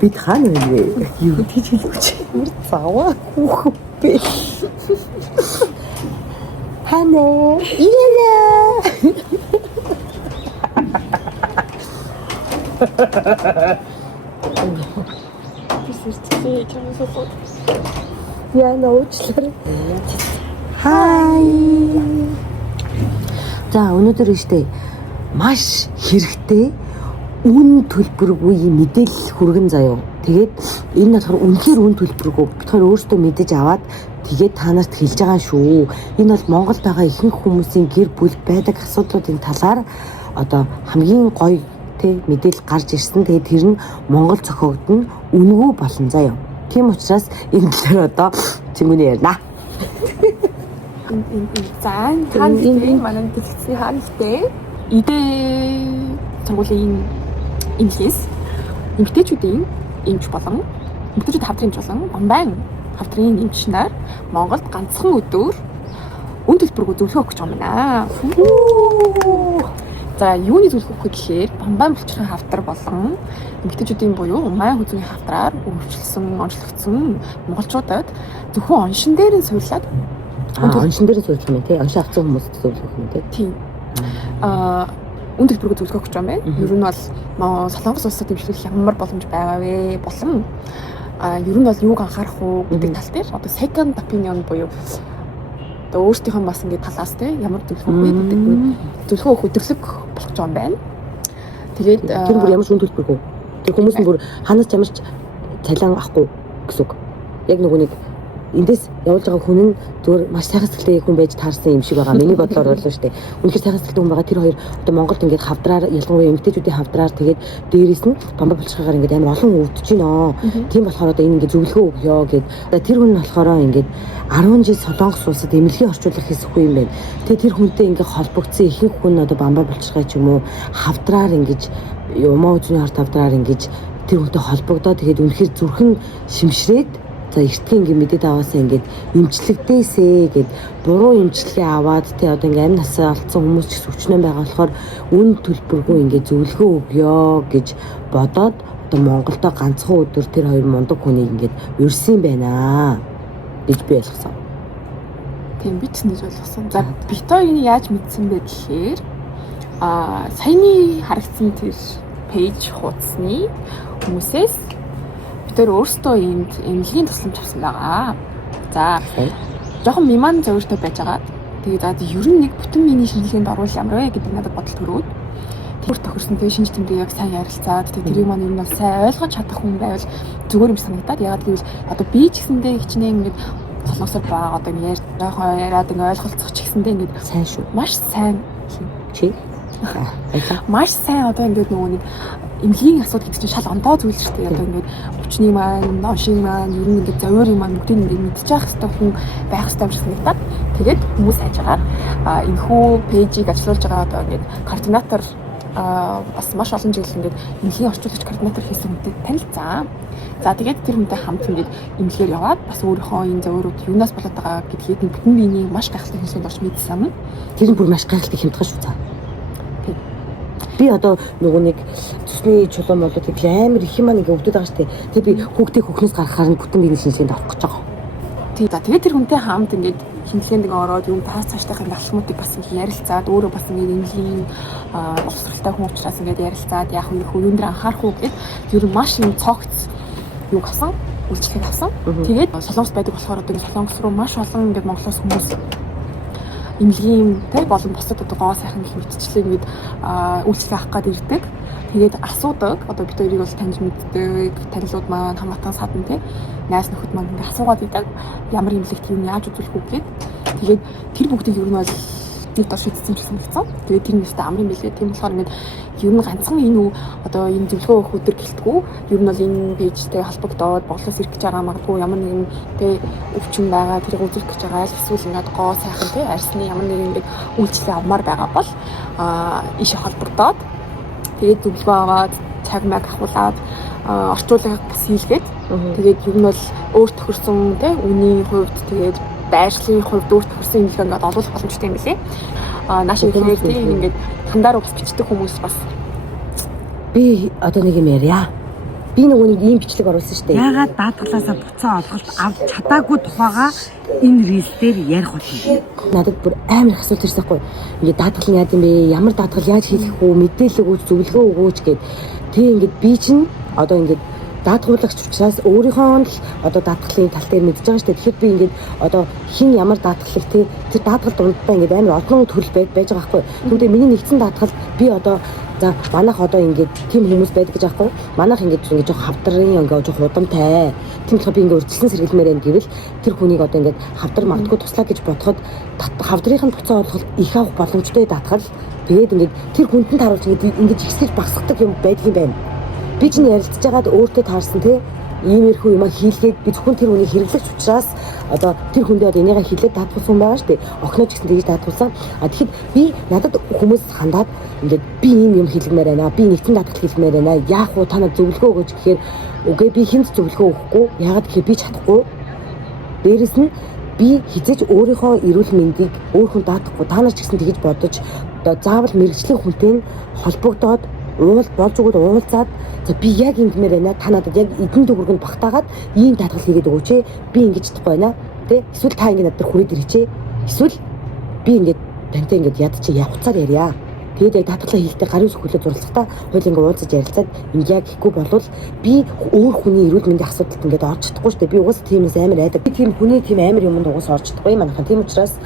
бид хаана вэ? Юу гэж хэлвч заваа хүүхбэ. Хана иляна. Бисэрчээ чамсаа. Яа нуучлаа. Хай. За өнөөдөр штэ маш хэрэгтэй үн төлбөргүй мэдээлэл хүргэн заяа. Тэгээд энэ нь болохоор үнэхээр үн төлбөргүй. Бид хоёр өөрсдөө мэдэж аваад тэгээд та нарт хэлж байгаа шүү. Энэ бол Монголд байгаа ихэнх хүмүүсийн гэр бүл байдаг асуудлуудын талаар одоо хамгийн гоё мэдээлэл гарч ирсэн. Тэгээд тэр нь Монгол зохиогдно үнэгүй болон заяа. Тийм учраас энэ дээр одоо чимээний ярина. За энэ манай дэлгэцийн хаантай идэ сургуулийн эмнэлгээс эмэгтэйчүүдийн эмч болон эмэгтэйчүүд хавдрын эмч болон онлайн хавдрын эмч нар Монголд ганцхан өдөр үн төлбөргүй зөвлөгөө өгч байгаа юм байна. За юуны зөвлөгөө өгөх гэхээр бамбайн булчирхай хавдар болон эмэгтэйчүүдийн буюу умайн хүзгийн хавдраар өвчлсөн, онцлогдсон монголчуудад зөвхөн оншин дээр суурлаад оншин дээр суулгах юм тий. Оншин авсан хүмүүст зөвлөх юм тий. Тийм. Үн төлбөргүй зөвлөгөө өгч байгаа юм. Ер нь бол Солонгос улсад эмчлэх ямар боломж байгаа вэ? Болон ер нь бол юуг анхаарах уу гэдэг тал дээр одоо second opinion буюу одоо өөрсдийнх нь бас ингээд талаас тий ямар зөвлөгөө өгөх вэ гэдэг зөвлөгөө өгөх өдөрлөг болох гэж байгаа юм байна. Тэгээд тэр бүр ямар ч үн төлбөргүй. Тэр хүмүүс нь бүр ханаас ч ямар ч цалин авахгүй гэсэн үг. Яг нэг эндээс явуулж байгаа хүн нь зүгээр маш сайхан сэтгэлтэй хүн байж таарсан юм шиг байгаа. Миний бодлоор бол шүү дээ. Үнэхээр сайхан сэтгэлтэй хүн байгаа. Тэр хоёр одоо Монголд ингээд хавдраар ялангуяа эмэгтэйчүүдийн хавдраар тэгээд дээрээс нь бамбаа булчирхайгаар ингээд амар олон өвдөж байна. Тийм болохоор одоо энэ ингээд зөвлөгөө өгөө гэд. Тэр хүн нь болохоор ингээд 10 жил Солонгос улсад эмнэлгийн орчуулах хийсэхгүй юм байна. Тэгээд тэр хүнтэй ингээд холбогдсон ихэнх хүн одоо бамбаа булчирхай ч юм уу хавдраар ингээд юмаа үзний харт хавдраар ингээд тэр хүнтэй холбогдоод тэгээд үнэхээр зүрхэн шимшрээд за эртхэн ингэ мэдээд аваасаа ингээд эмчлэгдээсээ гэд буруу эмчилгээ аваад тий одоо ингээ амь насаа алдсан хүмүүс ч өчнөө байгаа болохоор үн төлбөргүй ингээ зөвлөгөө өгөө гэж бодоод одоо Монголдо ганцхан өдөр тэр хоёр мундаг хүнийг ингээд урьсан байна гэж би ойлгосон. Тийм би ч нэг ойлгосон. За бит хоёрыг яаж мэдсэн бэ гэхээр саяны харагдсан тэр пэйж хуудасны хүмүүсээс тэр өөртөө энд эмнэлгийн тусламж авсан байгаа. За жоохон миман зөвөртэй байж байгаа. Тэгээд за ер нь нэг бүтэн миний шинжилгээнд оруулах ямар вэ гэдэг надад бодол төрөөд тэр тохирсон тэгээ шинж тэмдэг яг сайн ярилцаад тэгээ тэрийг маань ер нь бол сайн ойлгож чадах хүн байвал зүгээр юм санагдаад ягаад гэвэл одоо би ч гэсэндээ хичнээн ингээд солонгосоор байгаа одоо ингээд жоохон яриад ингээд ойлголцох ч гэсэндээ ингээд сайн шүү. Маш сайн чи маш сайн одоо ингээд нөгөө нэг эмнэлгийн асуудал гэдэг чинь шал ондоо зүйл шүү дээ. Одоо ингээд өвчний маань, оншийн маань, ер нь ингээд завьрын маань бүгдийг ингээд мэдчих хэвээр хүн байх хэвээр юм шиг санагдаад тэгээд хүмүүс хайж байгаа. Энэхүү пэйжийг ажиллуулж байгаа одоо ингээд координатор бас маш олон жил ингээд эмнэлгийн орчуулагч координатор хийсэн хүнтэй танилцсан. За тэгээд тэр хүнтэй хамт ингээд эмнэлгээр яваад бас өөрийнхөө энэ завьрууд юунаас болоод байгаа гэдгийг бүтэн биений маш гайхалтай хэмжээнд орж мэдсэн. Тэр нь бүр маш гайхалтай хямдхан шүү цаа. Би одоо нөгөө нэг цусны чулуун болоод тэг амар их юм нэг өвдөд байгаа штэ. Тэг би хүүхдийг хөхнөөс гаргахаар нь бүтэн биений шинжилгээнд авах гэж байгаа. Тэг. За тэгээд тэр хүнтэй хамт ингээд шинжилгээнд ороод юм таас цаашдах ингээд алхмуудыг бас ингээд ярилцаад өөрөө бас ингээд эмнэлгийн боловсралтай хүн учраас ингээд ярилцаад яах вэ юунд дээр анхаарах уу гэд ер нь маш юм цогц юу гасан үйлчлэгийг авсан. Тэгээд Солонгос байдаг болохоор одоо Солонгос руу маш олон ингээд Монголоос хүмүүс эмнэлгийн тэ болон бусад одоо гоо сайхан их мэдчлээ ингээд үйлчлэг авах гээд ирдэг. Тэгээд асуудаг одоо бид хоёрыг бол таньж мэддэг танилуд маань хамаатан садан тэ найз нөхөд маань ингээд асуугаад идэг ямар эмнэлэгт юм яаж үзүүлэх үү гэд. Тэгээд тэр бүгдийг ер нь бол нэг дор шийдсэн ч гэсэн гэсэн. Тэгээд тэр нь өстой амрын билээ. Тийм болохоор ингээд ер нь ганцхан энэ үү одоо энэ зөвлөгөө өгөх өдөр гэлтгүү ер нь бол энэ пэйжтэй холбогдоод боглоос ирэх гэж байгаа магадгүй ямар нэгэн тэ өвчин байгаа тэрийг үзүүлэх гэж байгаа эсвэл ингээд гоо сайхан тэ арьсны ямар нэгэн ингээд үйлчлэл авмаар байгаа бол ийшээ холбогдоод тэгээд зөвлөгөө аваад цаг маяг авахулаад орчуулгыг бас хийлгээд тэгээд ер нь бол өөр тохирсон тэ үний хувьд тэгээд байршлын хувьд өөр тохирсон юм ингээд олуулах боломжтой юм билээ. Нааш ихээр тийм ингээд хандаар ус бичдэг хүмүүс бас Би одоо нэг юм ярья. Би нөгөө нэг ийм бичлэг оруулсан шүү дээ. Яагаад даатгалаасаа буцаа олголт авч чадаагүй тухайга энэ рил дээр ярих болно. Надад бүр амар их асуулт ирсэн байхгүй. Ингээд даатгал нь яа гэм бэ? Ямар даатгал яаж хийх вэ? Мэдээлэл өгөөч, зөвлөгөө өгөөч гэд. Тэг ингээд би чинь одоо ингээд даатгуулагч учраас өөрийнхөө л одоо даатгалын тал дээр мэдж байгаа шүү дээ. Тэгэхээр би ингээд одоо хин ямар даатгалыг тэр даатгал дундаа ингээд амар олон төрөл байж байгаа байхгүй. Тэгвэл миний нэгдсэн даатгал би одоо за манайх одоо ингээд тийм хүмүүс байдаг гэж аахгүй. Манайх ингээд жоох хавдрын ингээд жоох удамтай. Тийм болохоор би ингээд үржилсэн сэргэлмээр байна гэвэл тэр хүнийг одоо ингээд хавдар магадгүй туслаа гэж бодоход хавдрын буцаа олоход их авах боломжтой даатгал. Тэгээд ингээд тэр хүндэнд харуулж ингээд ихсэж багсгадаг юм байдаг юм байна. Би чинь ярилцж байгаад өөртөө таарсан те иймэрхүү юм хийлгээд би зөвхөн тэр хүнийг хэрэглэгч учраас одоо тэр хүндээ одоо энийгээ хийлээд даатгуулсан байгаа шүү дээ. Охиноо ч гэсэн тэгж даатгуулсан. Тэгэхэд би надад хүмүүс хандаад ингээд би ийм юм хэлмээр байна. Би нэгэн даатгал хэлмээр байна. Яах вэ? Та надад зөвлөгөө өгөөч гэхээр үгүй би хүнд зөвлөгөө өгөхгүй. Яагаад гэхээр би чадахгүй. Дээрэс нь би хизэж өөрийнхөө эрүүл мэндийг өөр хүн даатгахгүй. Та нар ч гэсэн тэгж бодож одоо заавал мэрэгжлийн хүнтэй холбогдоод болж өгөөд уулзаад за би яг ингэмээр байна. Та надад яг эдэн төгрөгөнд багтаагаад ийм даатгал хийгээд өгөөч. Би ингэж чадахгүй байна. Тэ? Эсвэл та ингэ надад хүрээд ирээч. Эсвэл би ингэж тантай ингэж яд чи явцаар ярья. Тэгээд яг даатгалаа хийхдээ гарын ус хөлөө зурлахтаа хоёул ингэ уулзаж ярилцаад ингэ яг хийхгүй болвол би өөр хүний эрүүл мэндийн асуудалд ингэ орж чадахгүй шүү дээ. Би уус тиймээс амар айдаг. Би тийм хүний тийм амар юмд уус орж чадахгүй юм анахан. Тийм учраас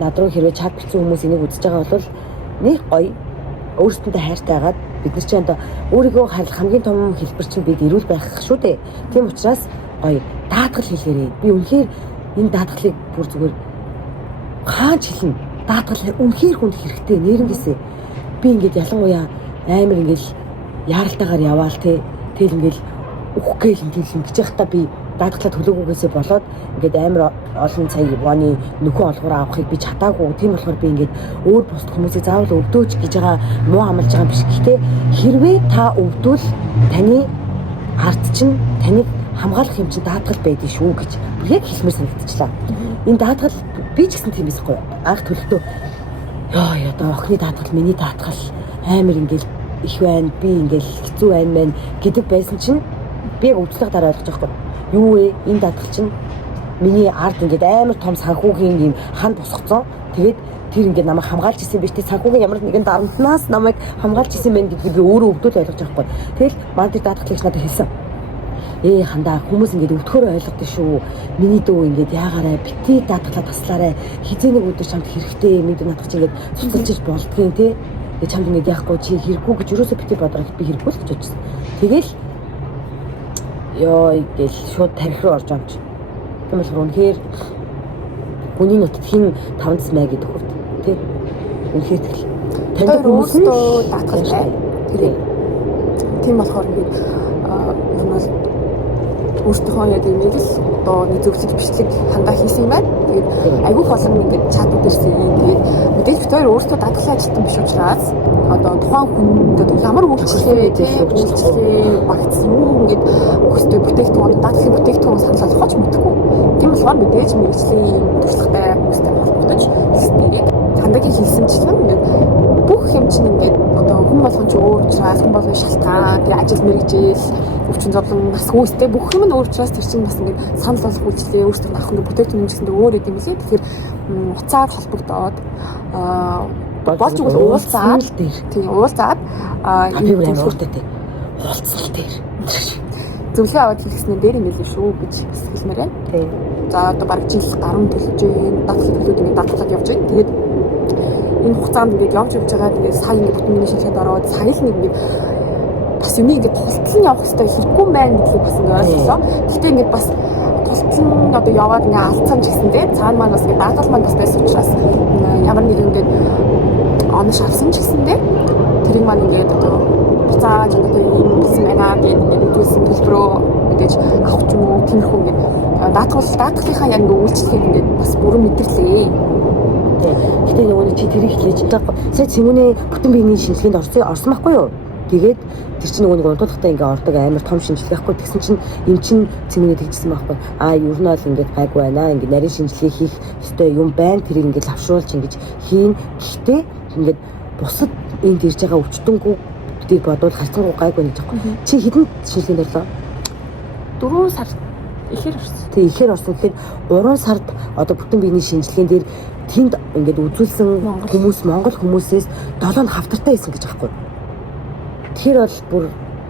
над руу хэрвээ чат бичсэн хүмүүс энийг үзэж байгаа бол нэг гоё өөрсдөндөө хайртай байгаад бид нар чинь одоо өөрийгөө харьлах хамгийн том хэлбэр чинь бид эрүүл байх шүү дээ. Тийм учраас гоё даатгал хэлээрэй. Би үнэхээр энэ даатгалыг бүр зүгээр хаач хэлнэ. Даатгал үнэхээр хүнд хэрэгтэй нэрнгэсээ. Би ингээд ялангуяа амар ингээд яаралтайгаар яваал те. Тэгэл ингээд үхэх гээл ингэж явахдаа би даатгалаа төлөөгүйгээсээ болоод ингээд амар олон цаг ваны нөхөн олгороо авахыг би чадаагүй. Тийм болохоор би ингээд өөр бусд хүмүүсийг заавал өвдөөч гэж байгаа муу амлаж байгаа юм биш. Гэхдээ хэрвээ та өвдвөл таны ард чинь таныг хамгаалах юм чинь даатгал байдгийг шүү гэж яг хэлмээр санагдчихлаа. Энэ даатгал би ч гэсэн тийм байсгүй. Анх төлөвтөө ёо одоо охины даатгал миний даатгал амар ингээд их байна. Би ингээд хэцүү байна мэн гэдэг байсан чинь би өвдлөх дараа ойлгож байгаа юм. Юу вэ? Энэ даатгал чинь миний ард ингээд амар том санхүүгийн юм ханд босгоцсон. Тэгээд тэр ингээд намайг хамгаалж исэн биш. Тэр санхүүгийн ямар нэгэн дарамтнаас намайг хамгаалж исэн байх гэдгийг би өөрөө өвдөл ойлгож байгаа байхгүй. Тэгэл маань тэр даатгалыг надад хэлсэн. Хандаа хүмүүс ингээд өвдөхөөр ойлгодог шүү. Миний дөө ингээд яагаарай бити даатгалаа таслаарай. Хизээ нэг өдөр чамд хэрэгтэй нэг надад чи ингээд цуцалж болдгийн те. Тэгээд чамд ингээд яахгүй чи хэрэггүй гэж юусоо бити бодрох би хэрэггүй л гэж бодсон. Тэгэл ёо гэл шууд тарих руу орж амч. Тийм болохоор үнэхээр хүний нутгийн 5 цэсмэ гэдэг хурд тий. Үнэхээр тэгэл танд өөрсдөө даатгалтай. Тийм болохоор ингээд юм бол өөртөө яг юм л одоо нэг зөвлөж бичлэг хандаа хийсэн юм байна. Тэгээд айгүй олон ингээд чатууд ирсэн. Тэгээд мэдээж бид хоёр өөртөө даатгалаа ажилтсан биш учраас одоо тухайн хүнд ямар үйлчлээ багц юу ингээд өстэй бүтээгдэхүүн даатгалын бүтээгдэхүүн санал болгож мэдэхгүй. Тийм болохоор мэдээж мэргэжлийн туршлагатай хүмүүстэй холбогдож нэгийг хандагийн хэлсэнчлэн ингээд бүх юм чинь ингээд одоо хүн болгон ч өөр учраас хүн болгон шалтгаан тэгээд ажил мэргэжил өвчин зовлон бас үүстэй бүх юм нь өөр учраас тэр чинь бас ингээд санал болгох үйлчлээ өөрсдөө авах ингээд бүтээгдэхүүн гэсэндээ өөр юм билээ. Тэгэхээр уцаар холбогдоод болж уулзаад тийм уулзаад энэ өөртөө тийм уулзал дээр зөвлөгөө аваад хэлснээр дээр юм билээ шүү гэж хэлмээр байна. Тийм. За одоо бараг жил гаруй төлж जैन даатгалын төлөвд ингээд даатгалаад явж байна. Тэгээд энэ хугацаанд ингээд явж байгаа тэгээд сая ингээд бүтэн миний шинжлэхэд ороод сая л нэг ингээд бас юм ингээд тултлан явах хэрэгтэй хэрэггүй байна гэдгийг бас ингээд ойлголоо. Гэхдээ ингээд бас тултлан одоо яваад ингээд алдсан ч гэсэндээ цаана маань бас ингээд даатгал маань бас байсан учраас ямар нэг ингээд онош авсан ч гэсэндээ тэрийг маань ингээд одоо буцааж одоо юм болсон байна гэдэг ингээд үдүүлсэн төлбөрөө мэдээж авах ч юм уу тиймэрхүү ингээд даатгалынхаа яг ингээд үйлчлэгийг ингээд бас бүрэн мэдэрлээ. Гэтэ нөгөө чи тэрийг хэлж сая Цэмүний бүтэн биений шинжилгээнд орсон байхгүй юу? Тэгээд тэр чинь нөгөө нэг унтуулгатай ингээ ордог амар том шинжилгээ байхгүй. Тэгсэн чинь эм чин Цэмүний тэгжсэн байхгүй. Ер нь бол ингээд гайгүй байна. Ингээ нарийн шинжилгээ хийх ёстой юм байна. Тэрийг ингээ лавшруулж ингээ хийн. Гэхдээ ингээд бусад энд ирж байгаа өвчтөнгүү битээ бодвол харцангуй гайгүй гэж байгаа. Чи хэдэн шинжилгээнд орлоо? 4 сар ихээр орсон. Тэгээ ихээр орсон. Тэгэхээр 3 сард одоо бүтэн биений шинжилгээнд дээр тэнд ингээд үзүүлсэн Монгол хүмүүсээс 7 хавтартай байсан гэж байгаа юм. Тэгэхээр бол бүр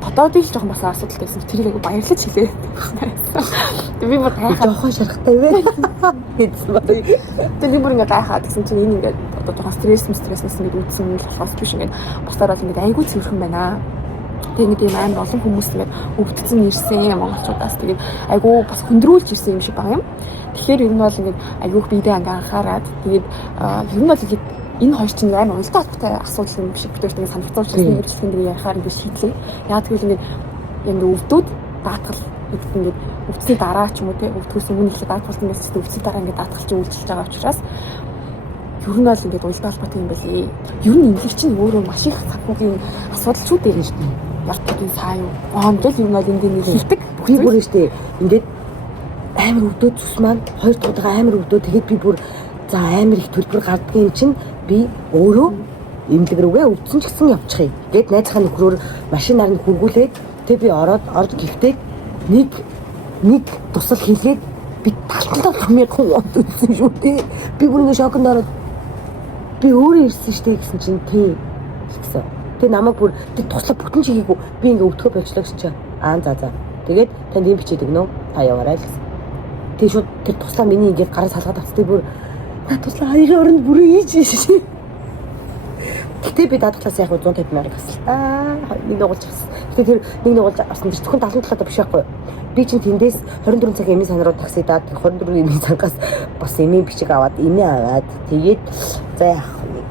Бодоод ил жоохон бас асуудалтай байсан. Тэрийг айгу баярлаж хэлээ. Тэгээ би бүр гайхаад жоохон шарахтай вэ гэсэн байна. тэгээ би бүр ингээ гайхаад гэсэн чинь энэ ингээ одоо жоохон стресснээс ингээд үүдсэн л болохоос биш ингээд бусдаар бол ингээ айгу цэвэрхэн байна. Тэгээ ингээд ийм амар олон хүмүүс ингээд өвдсөн ирсэн монголчуудаас тэгээд айгу бас хөндрүүлж ирсэн юм шиг байгаа юм. Тэгэхээр ер нь бол ингээд айгуух биедээ ингээ анхаарад тэгээд ер нь бол ингээд энэ хоёр чинь амар уйлтаатай асуудал юм шиг бидэрт ингэ санагдаж байна. Үргэлжлэн ингэ ярихаар ингэ шийдлээ. Яг тэгвэл ингэ өвдөөд даатгал гэдэг ингэ өвдсөний дараа ч юм уу те өвдөхөөс өмнө их даатгалт юм байсан. Өвдсөний дараа ингэ даатгалч үйлдэлж байгаа учраас ер нь бол ингэ уйлтаалбатай юм байлээ. Ер нь имлэг чинь өөрөө маш их санхүүгийн асуудал ч үү дээр нь шүү дээ. Ялтгийн саа юу. Оомдол ер нь бол ингэ нэг хилдэг. Би бүр шүү дээ. Ингээд амар өвдөөд цус маань хоёр дахь амар өвдөө тэгээд би бүр за амар их төлбөр гарддаг юм чинь би өөрөө имлэг рүүгээ өвдсөн ч гэсэн явчих юм. Гэт найзынхаа нөхрөөр машинаар нь хургуулээд тэг би орж гихтээд нэг тусал хийлгээд би талталтаа хамгийн өвдсөн шүү дээ. Би бүр ингэ шоконд ороод би өөрөө ирсэн штэ гэсэн чинь тийм гэсэн. Тэг намайг бүр тэг туслаа бүтэн чигээгүй би ингэ өвдөхөө болчлоо гэсэн чинь за. Тэгээд танд юм бичээд өгнө. Та яваарай л гэсэн. Тэг шууд тэр туслаа миний ингэ гараа салгаад авцдаг бүр туслаа хоёрын оронд бүрээ хийж шээ. Гэтэ би даатгалаас яг 150 мянга асуултаа нэг нугалж авсан. Гэтэ тэр нэг нугалж авсан чинь зөвхөн 70 талаад биш байхгүй. Би чинь тэндээс 24 цаг эмийн сан руу таксидаад 24 эмийн цангаас бас эмийн бичиг аваад эмээ аваад тэгээд за яах нэг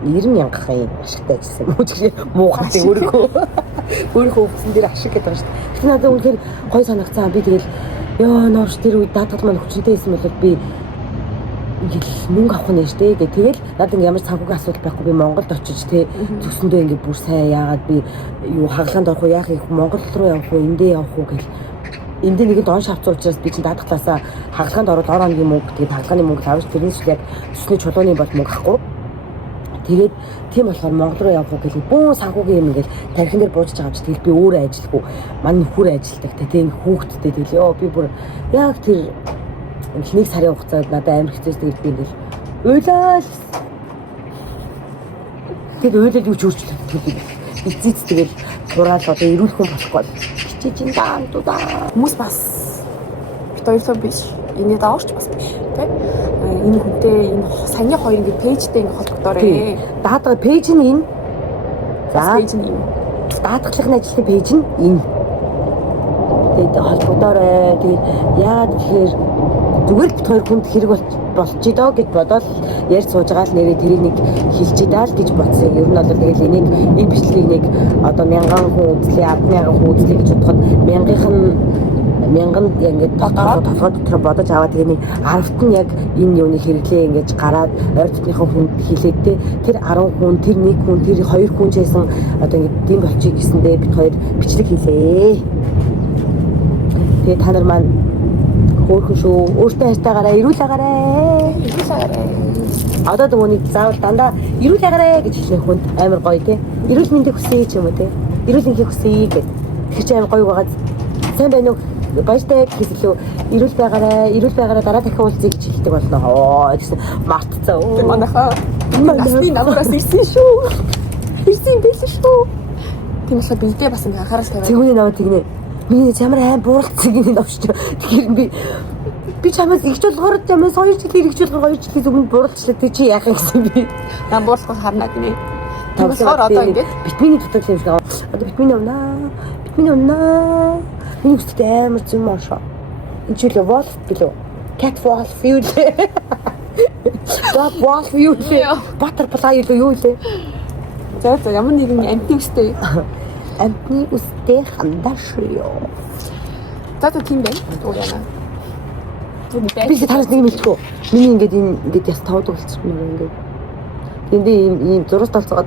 90 мянгахын ашигтай ажилласан. Муугах өөрөө өвсөн дээр ашиг гэдэг байна шүү дээ. Гэтэ надад үнэхээр гой санагцсан. Би тэгэл ёо норш тэр үед даатгал маань хүчнтэй байсан бол би ингээл мөнгө авах нь штэ гэх. Тэгэл надад ямар санхүүгийн асуудал байхгүй би Монголд очиж тэ төсөндөө ингээд бүр сайн яагаад би юу хагалгаанд орох уу яах юм Монгол руу явах уу эндээ явах уу гэл. Эндээ нэг дон шавцсан учраас би чинь даатгалаасаа хагалгаанд ороод ор хоногийн мөнгө тэгээд хагалгааны мөнгө тавьж тэрнээс яг төсний чулууны бол мөнгө авахгүй. Тэгээд тийм болохоор Монгол руу явах гэх бүүн санхүүгийн юм ингээл тархин дээр бууж байгаа юм чи тэгэл би өөрөө ажиллахгүй манай нөхөр ажилдаг тийм хүүхдтэй тэгэл ёо би бүр яг тэр нэг сарын хугацаанд надад амар хэцүүс тэгэл би ингээл уйлаа тэгэл уйлал юу ч өөрчлөлт тэгэл эцэц тэгэл хураал одоо эрүүл хүн болохгүй хичээж ин даа хүмүүс бас бит хоёроо биш энэ даавч бас биш тийм энэ хүнтэй энэ саяны хоёр ингэ пэйжтэй ингэ холбогдоорой. Даатгал пэйж нь энэ. За пэйж нь энэ. Даатгалын ажлын пэйж нь энэ. Тэгээд холбогдоорой. Тэгээд яагаад тэгэхээр зүгээр бит хоёр хүнд хэрэг болчих доо гэж бодоод ярьж сууж байгаа л нэрээ тэрийг нэг хэлж идаал гэж бодсон. Ер нь бол тэгэл энийг энэ бичлэгийг нэг одоо 1000 хүн үзлээ, 100000 хүн үзлээ гэж бодоход 1000 ингээд толгой дотор бодож аваад тэгээ нэг 10-т нь яг энэ юуны хэрэглээ ингэж гараад ойр дотныхоо хүнд хилээдтэй тэр 10 хүн тэр 1 хүн тэр 2 хүн ч байсан одоо ингээд дэм болчих гэсэндээ бид хоёр бичлэг хийлээ. Тэгээ та нар маань хөөрхөн шүү. Өөртөө хайртайгаараа эрүүл агаарай. Одоо дөнгөний заавал дандаа эрүүл агаарай гэж хэлэх хүнд амар гоё те. Эрүүл мэндийг хүсье ч юм уу те. Эрүүл мэндийг хүсье гэдэг. Тэр чинь амар гоё байгаад сайн байна уу? Баяртай гэсэн лөө эрүүл байгаарай дараа дахин уулзъя гэж хэлдэг болно. Гэсэн мартцаа. Манайхаа насны намраас ирсэн шүү. Ирсэн байсан шүү. Тийм болохоор бидээ бас ингээ анхаарал тавиад. Тэгүний наваа тэгнэ. Миний ямар айн бууралцгийг нэг авч. Тэгэхээр би чамаас ихч болгохоор чамаас 2 жил хэрэгж болгоо 2 жилийн өмнө бууралчлаа тэг чи яах юм гэсэн би. Нам бууралцах харнаа гинэ. Тэгэхээр одоо ингээ витамины дутагдал юм шиг аа. Одоо витамин авнаа. Миний үстэй амар зүм маашаа. Энэ ч үлээ wolf билүү? Cat wolf юу лээ? Dog wolf юу лээ? Butterfly юу лээ? За ямар нэгэн амтны үстэй. Амтны үстэй хандаш ёо. За тийм байна. Уяана. Би танаас нэг мэлчгүй. Миний ингээд яс тавд болчихсон юм ингээд. Эндээ ийм зураг талцгаад.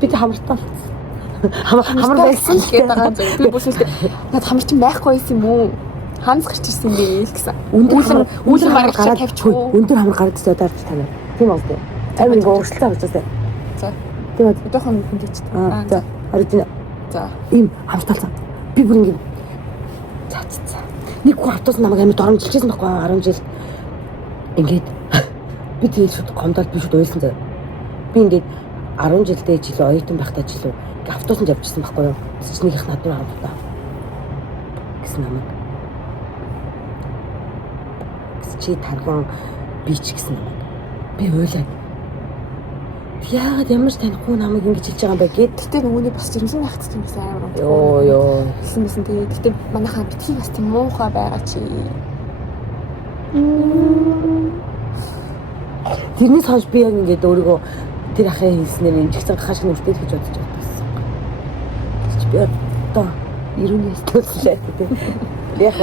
Би хамартаа. Хамар байсан л гэдэг байгаа юм. Би бүсэлтэй. Над хамар чинь байхгүй байсан юм уу? Ханс гарч ирсэн гээл гэсэн. Үүлэн маргаж тавьчихгүй. Өндөр хамар гаргаж удаарч танаа. Тийм үү? амин өөрчлөлт болж байна. За. Тэгээд Өдөөхон хүндэт. за оригинал За. ийм хамталсан. Би бүр ингэ цаацсан. Нэг хүн автобус намайг амар доромжилчихсэн байхгүй 10 жил. Ингээд би тэгээд шууд гомдол би шууд уйлсан заяа. Би ингээд 10 жилдээ жилөө оюутан байхдаа жилөө ингээд автобусанд явчихсан байхгүй юу. Тэсчнийх их надад хамтаа. Гэсэн намайг. Чи тарган би ч гэсэн намайг. Би уйлаад. Яагаад ямар ч танихгүй намайг ингэж хэлж байгаа юм бэ гэд. Гэтэ нөгөөний бас жирэмсэн байхад тийм байсан амар. Йоо. Хэлсэн тэгээд гэтэ манайхаа битгий бас тийм муухай байгаа чи. Тэрнээс хойш би яг ингээд өөрийгөө тэр ахын хэлснээр инжекцэн гахаш нүртэй гэж бодож байсан. Чи би одоо 90-ээс төлсөн шээ тийм. Яг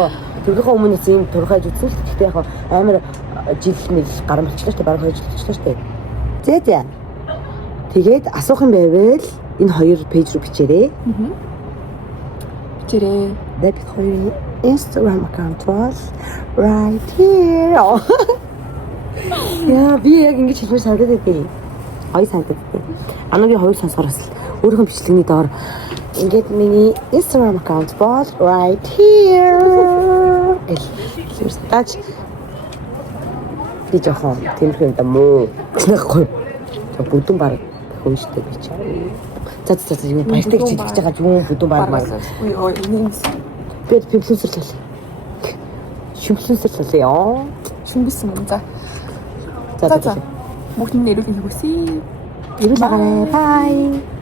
тэрхүү өмнөөс ийм турхайж үзсэн л гэхдээ яг амар жил мэл гарам болчихлоо шүү дээ бараг 2 жил болчихлоо шүү дээ. За. Тэгээд асуух юм байвал энэ хоёр пэйж рүү бичээрэй. Бичээрэй. Дэд хоёрын Instagram account бол right here. Яа би яг ингэж хэлмээр санагдаад байдیں۔ Хоёр санагдаад байдیں۔ Анагийн хоёр сонсохоор бас өөрийнхөө бичлэгний доор ингээд миний Instagram account бол right here. Тач би жоохон тиймэрхүү юм да муу. Гэхгүй. Бүдүүн баг хөөштэй би чаа. За юу баяртай гэж хэлж байгаа юм бүдүүн баг маа. Ой энэ Би пимплэнсэрлээ. Шимплэнсэрлээ яа. шүмбэсэн юм. За. За. Бүгд нэрүүл хийгүйсэй. Ирүүл байгаарай. Bye.